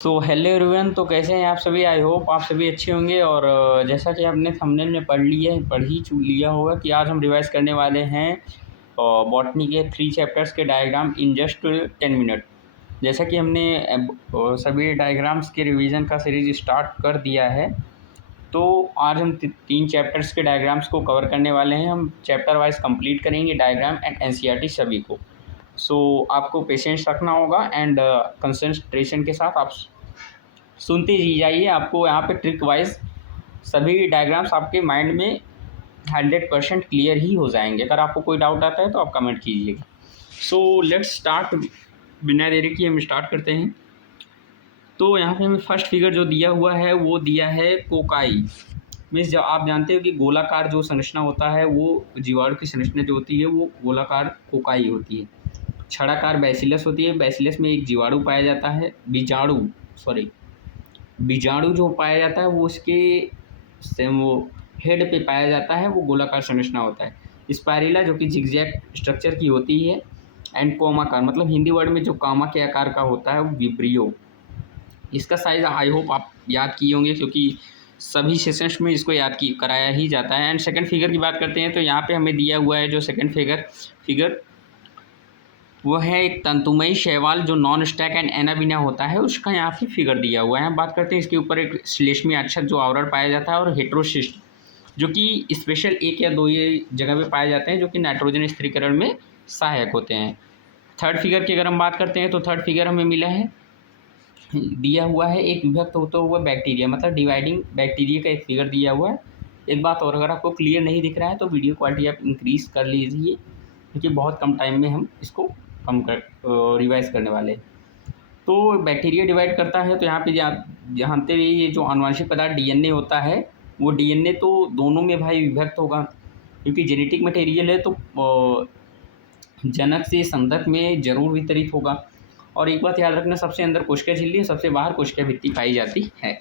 तो hello everyone. तो कैसे हैं आप सभी? आई होप आप सभी अच्छे होंगे। और जैसा कि आपने थंबनेल में पढ़ ही लिया होगा कि आज हम रिवाइज करने वाले हैं बॉटनी के 3 चैप्टर्स के डायग्राम इन जस्ट 10 मिनट। जैसा कि हमने सभी डायग्राम्स के रिवीजन का सीरीज स्टार्ट कर दिया है, तो आज हम 3 चैप्टर्स के डायग्राम्स को कवर करने वाले हैं। हम चैप्टर वाइज कंप्लीट करेंगे डायग्राम एंड एनसीईआरटी सभी को। आपको पेशेंस रखना होगा एंड कंसंट्रेशन के साथ आप सुनते ही जाइए। आपको यहाँ पे ट्रिक वाइज सभी डायग्राम्स आपके माइंड में 100% क्लियर ही हो जाएंगे। अगर आपको कोई डाउट आता है तो आप कमेंट कीजिएगा। Let's start. बिना देरी किए हम स्टार्ट करते हैं। तो यहाँ पे हमें फर्स्ट फिगर जो दिया हुआ है वो दिया है कोकाई। मीन्स जब आप जानते हो कि गोलाकार जो संरचना होता है वो जीवाणु की संरचना जो होती है वो गोलाकार कोकाई होती है। छड़ाकार बैसिलस होती है। बैसिलस में एक जीवाणु पाया जाता है, बीजाणु जो पाया जाता है वो उसके वो हेड पे पाया जाता है, वो गोलाकार संरचना होता है। स्पाइरुला जो कि जिगजैग स्ट्रक्चर की होती है एंड कोमाकार, मतलब हिंदी वर्ड में जो कामा के आकार का होता है वो विब्रियो। इसका साइज आई होप आप याद किए होंगे क्योंकि सभी सेशंस में इसको कराया ही जाता है। एंड सेकंड फिगर की बात करते हैं तो यहाँ पे हमें दिया हुआ है जो सेकंड फिगर वो है एक तंतुमयी शैवाल जो नॉन स्टैक एंड एनाबिना होता है, उसका यहाँ पे फिगर दिया हुआ है। बात करते हैं इसके ऊपर एक श्लेष्मी अक्षत जो आवरण पाया जाता है और हेट्रोसिस्ट जो कि स्पेशल एक या दो ये जगह पे पाए जाते हैं जो कि नाइट्रोजन स्थिरीकरण में सहायक होते हैं। थर्ड फिगर की अगर हम बात करते हैं तो थर्ड फिगर हमें मिला है, दिया हुआ है एक विभक्त होता हुआ बैक्टीरिया, मतलब डिवाइडिंग बैक्टीरिया का एक फिगर दिया हुआ है। एक बात और, अगर आपको क्लियर नहीं दिख रहा है तो वीडियो क्वालिटी आप इंक्रीज़ कर लीजिए क्योंकि बहुत कम टाइम में हम इसको रिवाइज करने वाले। तो बैक्टीरिया डिवाइड करता है तो यहाँ पे जानते रहिए ये जो आनुवंशिक पदार्थ डीएनए होता है वो डीएनए तो दोनों में भाई विभक्त होगा क्योंकि जेनेटिक मटेरियल है, तो जनक से संदक में जरूर वितरित होगा। और एक बात याद रखना, सबसे अंदर कोशिका झिल्ली है, सबसे बाहर कोशिका भित्ति पाई जाती है।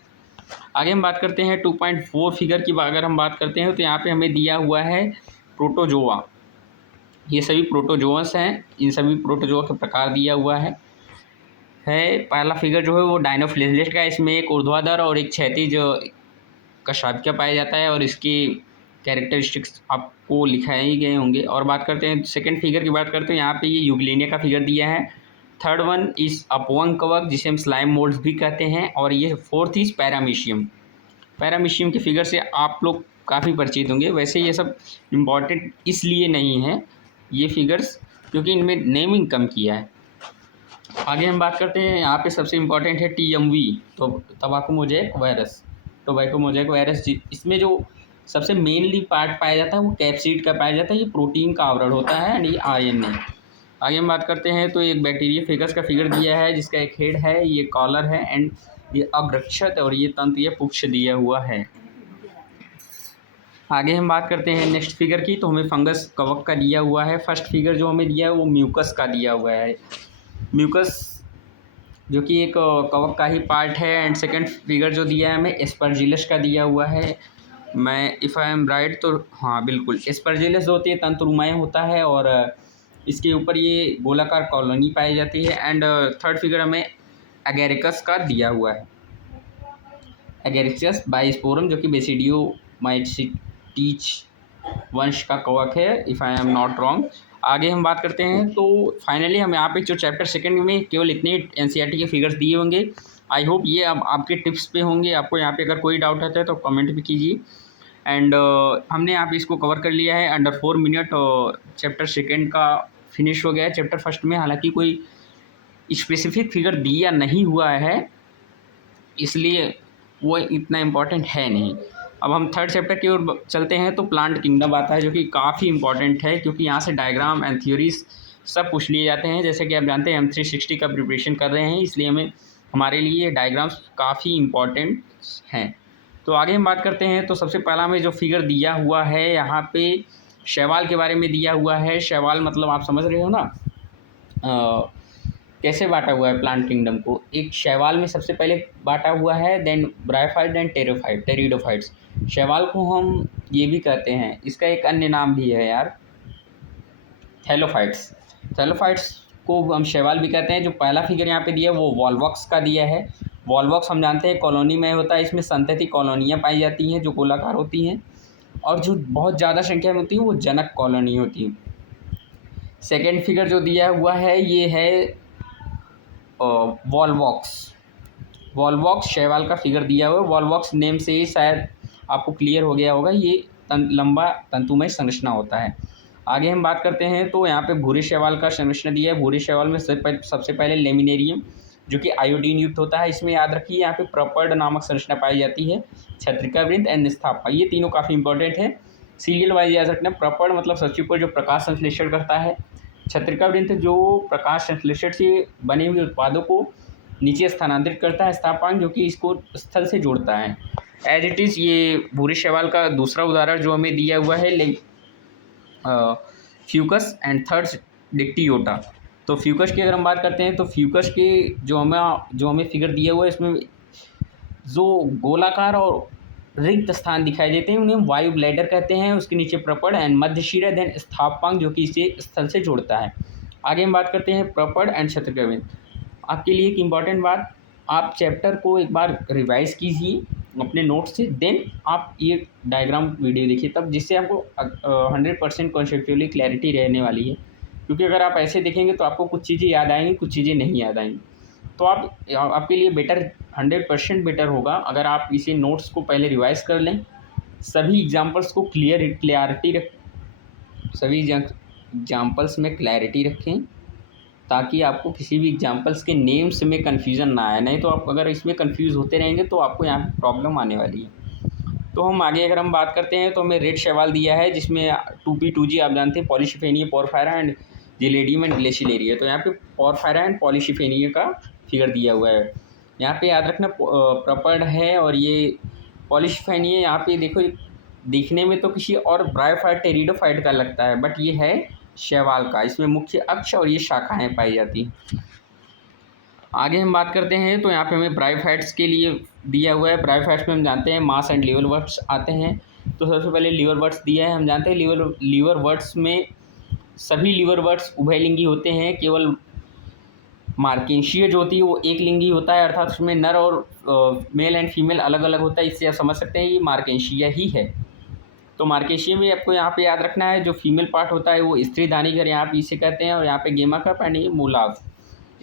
आगे हम बात करते हैं 2.4 फिगर की। अगर हम बात करते हैं तो यहाँ पे हमें दिया हुआ है प्रोटोजोआ। ये सभी प्रोटोजोअस हैं, इन सभी प्रोटोजोआ का प्रकार दिया हुआ है। पहला फिगर जो है वो डायनोफ्लेजेलेट का है। इसमें एक ऊर्ध्वाधर और एक क्षैतिज कशाभिका पाया जाता है और इसकी कैरेक्टरिस्टिक्स आपको लिखाए गए होंगे। और बात करते हैं सेकंड फिगर की, बात करते हैं यहाँ पे ये यूग्लिनिया का फिगर दिया है। थर्ड वन इस अपवंग कवक जिसे हम स्लाइम मोल्ड्स भी कहते हैं। और ये फोर्थ इज पैरामीशियम के फिगर से आप लोग काफ़ी परिचित होंगे। वैसे ये सब इम्पॉर्टेंट इसलिए नहीं है ये फिगर्स क्योंकि इनमें नेमिंग कम किया है। आगे हम बात करते हैं, यहाँ पे सबसे इम्पॉर्टेंट है TMV, तो टोबैको मोज़ेक वायरस। इसमें जो सबसे मेनली पार्ट पाया जाता है वो कैप्सिड का पाया जाता है। ये प्रोटीन का आवरण होता है एंड ये RNA। आगे हम बात करते हैं तो एक बैक्टीरिया फेगस का फिगर दिया है जिसका एक हेड है, ये कॉलर है एंड ये अग्रक्षत और ये तंतु ये पुच्छ दिया हुआ है। आगे हम बात करते हैं नेक्स्ट फिगर की, तो हमें फंगस कवक का दिया हुआ है। फर्स्ट फिगर जो हमें दिया है वो म्यूकस का दिया हुआ है। म्यूकस जो कि एक कवक का ही पार्ट है। एंड सेकंड फिगर जो दिया है हमें एस्परजिलस का दिया हुआ है। मैं इफ़ आई एम राइट तो हाँ बिल्कुल, एस्परजिलस जो होती है तंतुरुमय होता है और इसके ऊपर ये गोलाकार कॉलोनी पाई जाती है। एंड थर्ड फिगर हमें एगेरिकस का दिया हुआ है, एगेरिकस बाइस्पोरम जो कि बेसिडियोमाइसीटीज वंश का कवक है, if I am not wrong. आगे हम बात करते हैं तो फाइनली हम यहाँ पे जो चैप्टर सेकंड में केवल इतने एनसीईआरटी के फिगर्स दिए होंगे। आई होप ये अब आपके टिप्स पे होंगे। आपको यहाँ पे अगर कोई डाउट आता है तो कमेंट भी कीजिए। एंड हमने यहाँ पे इसको कवर कर लिया है अंडर 4 मिनट। चैप्टर सेकंड का फिनिश हो गया है। चैप्टर फर्स्ट में हालांकि कोई स्पेसिफिक फिगर दिया नहीं हुआ है इसलिए वो इतना इम्पॉर्टेंट है नहीं। अब हम थर्ड चैप्टर की ओर चलते हैं तो प्लांट किंगडम आता है जो कि काफ़ी इंपॉर्टेंट है क्योंकि यहाँ से डायग्राम एंड थ्योरीज सब पूछ लिए जाते हैं। जैसे कि आप जानते हैं हम 360 का प्रिपरेशन कर रहे हैं, इसलिए हमारे लिए डायग्राम्स काफ़ी इम्पॉर्टेंट हैं। तो आगे हम बात करते हैं तो सबसे पहला हमें जो फिगर दिया हुआ है यहाँ पे शैवाल के बारे में दिया हुआ है। शैवाल मतलब आप समझ रहे हो ना, कैसे बांटा हुआ है प्लांट किंगडम को। एक शैवाल में सबसे पहले बांटा हुआ है, देन ब्रायोफाइट एंड टेरिडोफाइट्स। शैवाल को हम ये भी कहते हैं, इसका एक अन्य नाम भी है यार, थैलोफाइट्स को हम शैवाल भी कहते हैं। जो पहला फिगर यहाँ पे दिया है वो वॉल्वॉक्स का दिया है। वॉलवॉक्स हम जानते हैं कॉलोनी में होता है, इसमें सिंथेटिक कॉलोनियाँ पाई जाती हैं जो गोलाकार होती हैं, और जो बहुत ज़्यादा संख्या में होती हैं वो जनक कॉलोनी होती है। सेकेंड फिगर जो दिया हुआ है ये है वॉलवॉक्स। वॉलवॉक्स शैवाल का फिगर दिया हुआ है। वॉलवॉक्स नेम से ही शायद आपको क्लियर हो गया होगा, ये लंबा तंतुमय संरचना होता है। आगे हम बात करते हैं तो यहाँ पे भूरे शैवाल का संरचना दिया है। भूरे शैवाल में सबसे पहले लेमिनेरियम जो कि आयोडीन युक्त होता है। इसमें याद रखिए यहाँ पे प्रपर्ड नामक संरचना पाई जाती है, छत्रिका वृंत एंड निस्थापा, ये तीनों काफ़ी इंपॉर्टेंट है। सीरियल वाइज याद रखना, प्रपर्ड मतलब सबसे ऊपर जो प्रकाश संश्लेषण करता है, छत्रिका वृंत जो प्रकाश संश्लेषण से बने हुए उत्पादों को नीचे स्थानांतरित करता है, स्थापांक जो कि इसको स्थल से जोड़ता है। एज इट इज़ ये भूरे शैवाल का दूसरा उदाहरण जो हमें दिया हुआ है फ्यूकस एंड थर्ड डिक्टियोटा। तो फ्यूकस की अगर हम बात करते हैं तो फ्यूकस के जो हमें फिगर दिया हुआ है इसमें जो गोलाकार और रिक्त स्थान दिखाई देते हैं उन्हें वायु ब्लैडर कहते हैं। उसके नीचे प्रपड़ एंड मध्य शिरा देन स्थापांक जो कि इसे स्थल से जोड़ता है। आगे हम बात करते हैं प्रपड़ एंड छत्रिका वृंत। आपके लिए एक इम्पॉर्टेंट बात, आप चैप्टर को एक बार रिवाइज कीजिए अपने नोट्स से, देन आप ये डायग्राम वीडियो देखिए तब, जिससे आपको 100% कॉन्सेप्चुअली क्लैरिटी रहने वाली है। क्योंकि अगर आप ऐसे देखेंगे तो आपको कुछ चीज़ें याद आएंगी, कुछ चीज़ें नहीं याद आएंगी। तो आपके लिए 100% बेटर होगा अगर आप इसे नोट्स को पहले रिवाइज कर लें, सभी एग्जाम्पल्स को सभी एग्जाम्पल्स में क्लैरिटी रखें, ताकि आपको किसी भी एग्जाम्पल्स के नेम्स में कन्फ्यूज़न ना आए। नहीं तो आप अगर इसमें कन्फ्यूज़ होते रहेंगे तो आपको यहाँ पे प्रॉब्लम आने वाली है। तो हम आगे अगर हम बात करते हैं तो हमें रेड शैवाल दिया है जिसमें 2P2G आप जानते हैं, पॉलीशिफेनिया पोरफायरा एंड जिलेडियम एंड ग्लेशिलेरिया। तो यहाँ पे पोरफायरा एंड पॉलीशिफेनिया का फिगर दिया हुआ है। यहाँ पे याद रखना प्रपर्ड है, और ये पॉलीशिफेनिया यहाँ पे देखो दिखने में तो किसी और ब्रायोफाइट टेरिडोफाइट का लगता है, बट ये है शैवाल का। इसमें मुख्य अक्ष और ये शाखाएं पाई जाती हैं। आगे हम बात करते हैं तो यहाँ पे हमें ब्रायोफाइट्स के लिए दिया हुआ है। ब्रायोफाइट्स में हम जानते हैं मास एंड लीवर वर्ड्स आते हैं। तो सबसे पहले लीवर वर्ड्स दिया है। हम जानते हैं लीवर वर्ड्स में सभी लीवर वर्ड्स उभयलिंगी होते हैं, केवल मार्केशिया जो होती है वो एक लिंगी होता है, अर्थात उसमें नर और मेल एंड फीमेल अलग अलग होता है। इससे आप समझ सकते हैं ये मार्केशिया ही है। तो मार्केशिया में आपको यहाँ पे याद रखना है जो फीमेल पार्ट होता है वो स्त्रीधानी घर यहाँ पे इसे कहते हैं, और यहाँ पे गेमा कप एंड ये मूलाव।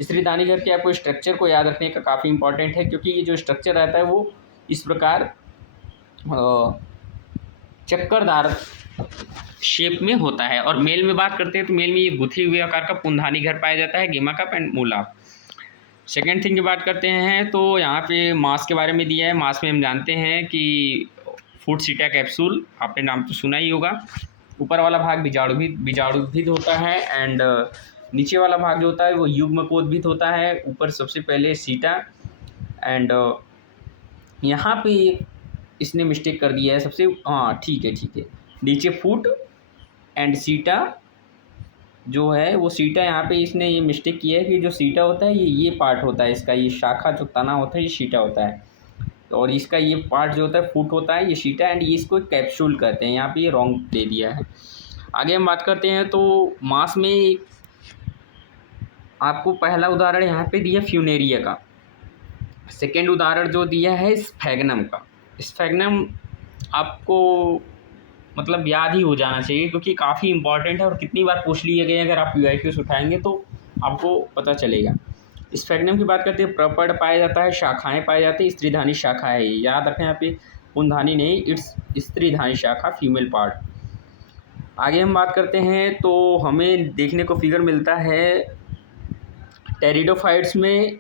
स्त्रीधानी घर के आपको स्ट्रक्चर को याद रखने का काफ़ी इंपॉर्टेंट है, क्योंकि ये जो स्ट्रक्चर रहता है वो इस प्रकार चक्करदार शेप में होता है। और मेल में बात करते हैं तो मेल में ये गुथे हुए आकार का पुंधानी घर पाया जाता है, गेमा कप एंड मूलाव। सेकेंड थिंग की बात करते हैं तो यहाँ पे मास के बारे में दिया है। मास में हम जानते हैं कि फूड सीटा कैप्सूल, आपने नाम तो सुना ही होगा। ऊपर वाला भाग बीजाणुद्भिद होता है, एंड नीचे वाला भाग जो होता है वो युग्मकोद्भिद होता है। ऊपर सबसे पहले सीटा, एंड यहाँ पे इसने मिस्टेक कर दिया है सबसे, हाँ ठीक है, नीचे फूट एंड सीटा जो है वो सीटा, यहाँ पे इसने ये मिस्टेक किया है कि जो सीटा होता है ये पार्ट होता है इसका, ये शाखा जो तना होता है ये सीटा होता है, और इसका ये पार्ट जो होता है फूट होता है, ये सीटा, एंड ये इसको कैप्सूल कहते हैं। यहाँ पे ये रॉन्ग दे दिया है। आगे हम बात करते हैं तो मास में आपको पहला उदाहरण यहाँ पे दिया फ्यूनेरिया का, सेकेंड उदाहरण जो दिया है स्फैग्नम का। स्फैग्नम आपको मतलब याद ही हो जाना चाहिए, क्योंकि काफ़ी इंपॉर्टेंट है और कितनी बार पूछ लिए गए अगर आप PYQs उठाएंगे तो आपको पता चलेगा। स्फैग्नम की बात करते हैं, प्रपर्ड पाया जाता है, शाखाएं पाई जाती है, स्त्रीधानी शाखा है, याद रखें यहाँ पे पुंधानी नहीं, इट्स स्त्रीधानी शाखा, फीमेल पार्ट। आगे हम बात करते हैं तो हमें देखने को फिगर मिलता है टेरिडोफाइट्स में,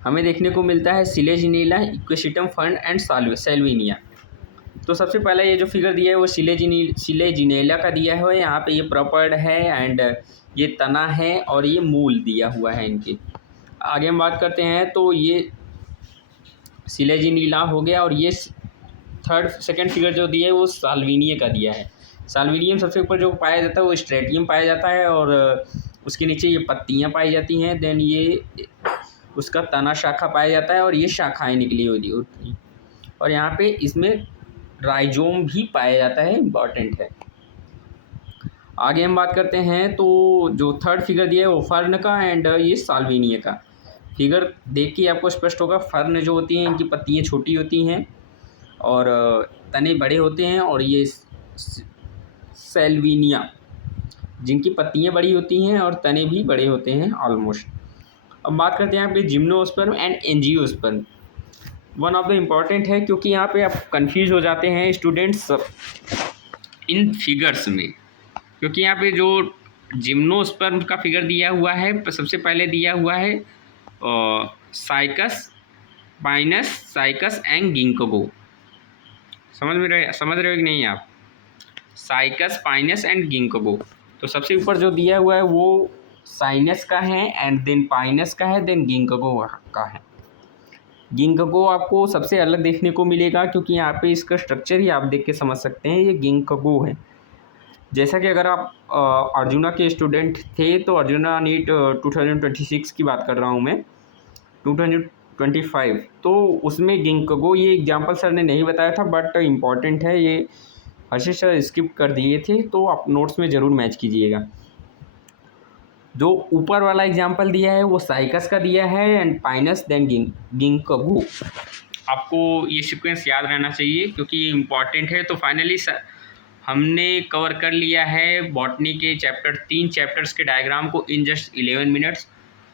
हमें देखने को मिलता है सिलेजिनीला, इक्वेसिटम फंड एंड सेल्विनिया। तो सबसे पहले ये जो फिगर दिया है वो सिलेजिनेला का दिया है। यहाँ पे ये प्रपर्ड है, एंड ये तना है, और ये मूल दिया हुआ है इनके। आगे हम बात करते हैं तो ये सिलेजिनीला हो गया, और ये सेकंड फिगर जो दिया है वो साल्विनिया का दिया है। साल्विनियम सबसे ऊपर जो पाया जाता है वो स्ट्रेटियम पाया जाता है, और उसके नीचे ये पत्तियाँ पाई जाती हैं, देन ये उसका तना शाखा पाया जाता है, और ये शाखाएँ निकली होती हैं, और यहाँ पे इसमें राइजोम भी पाया जाता है, इम्पॉर्टेंट है। आगे हम बात करते हैं तो जो थर्ड फिगर दिया है वो फर्न का, एंड ये साल्विनिया का। फिगर देख के आपको स्पष्ट होगा, फर्न जो होती हैं इनकी पत्तियाँ छोटी होती हैं और तने बड़े होते हैं, और ये सेल्विनिया जिनकी पत्तियाँ बड़ी होती हैं और तने भी बड़े होते हैं ऑलमोस्ट। अब बात करते हैं यहाँ पे gymnosperm and angiosperm. One of the important है, क्योंकि यहाँ पे आप कंफ्यूज हो जाते हैं स्टूडेंट्स इन फिगर्स में, क्योंकि यहाँ पे जो जिम्नोस्पर्म का फिगर दिया हुआ है, सबसे पहले दिया हुआ है cycas, pinus, cycas and ginkgo. समझ रहे हो कि नहीं आप? Cycas, pinus and ginkgo. तो सबसे ऊपर जो दिया हुआ है वो साइनस का है, एंड देन पाइनस का है, देन गिंकोगो का है। गिंकोगो आपको सबसे अलग देखने को मिलेगा, क्योंकि यहाँ पे इसका स्ट्रक्चर ही आप देख के समझ सकते हैं, ये गिंकोगो है। जैसा कि अगर आप अर्जुना के स्टूडेंट थे तो अर्जुना नीट 2026 की बात कर रहा हूँ मैं, 2025, तो उसमें गिंकोगो ये एग्जाम्पल सर ने नहीं बताया था, बट इम्पॉर्टेंट है ये। हर्षित सर स्किप कर दिए थे, तो आप नोट्स में ज़रूर मैच कीजिएगा। जो ऊपर वाला एग्जाम्पल दिया है वो साइकस का दिया है, एंड पाइनस देन गिंकोगो। आपको ये सीक्वेंस याद रहना चाहिए, क्योंकि ये इम्पॉर्टेंट है। तो फाइनली हमने कवर कर लिया है बॉटनी के 3 चैप्टर्स के डायग्राम को in just 11 minutes.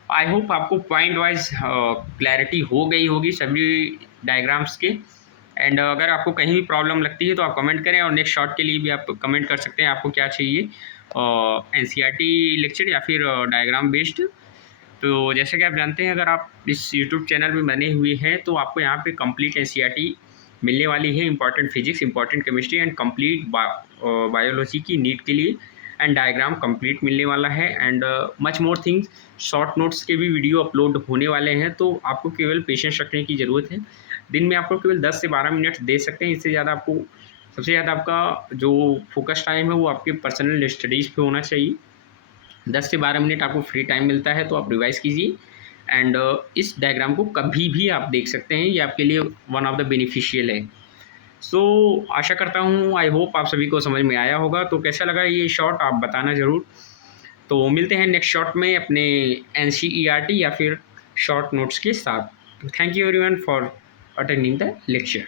I hope आपको पॉइंट वाइज क्लैरिटी हो गई होगी सभी डायग्राम्स के। एंड अगर आपको कहीं भी प्रॉब्लम लगती है तो आप कमेंट करें, और नेक्स्ट शॉर्ट के लिए भी आप कमेंट कर सकते हैं आपको क्या चाहिए, NCERT लेक्चर या फिर डायग्राम बेस्ड। तो जैसे कि आप जानते हैं, अगर आप इस यूट्यूब चैनल में बने हुए हैं तो आपको यहाँ पे कंप्लीट NCERT मिलने वाली है, important physics, important chemistry and complete biology की नीट के लिए, एंड डायग्राम कंप्लीट मिलने वाला है, and much more things. Short notes के भी वीडियो अपलोड होने वाले हैं, तो आपको केवल पेशेंस रखने की ज़रूरत है। दिन में आपको केवल 10 से 12 मिनट दे सकते हैं, इससे ज़्यादा आपको, सबसे ज़्यादा आपका जो फोकस टाइम है वो आपके पर्सनल स्टडीज़ पे होना चाहिए। 10 से 12 मिनट आपको फ्री टाइम मिलता है, तो आप रिवाइज कीजिए, एंड इस डायग्राम को कभी भी आप देख सकते हैं, ये आपके लिए वन ऑफ द बेनिफिशियल है। सो आशा करता हूँ, आई होप आप सभी को समझ में आया होगा। तो कैसा लगा ये शॉर्ट आप बताना ज़रूर। तो मिलते हैं नेक्स्ट शॉर्ट में अपने NCERT या फिर शॉर्ट नोट्स के साथ। Thank you everyone for attending the lecture.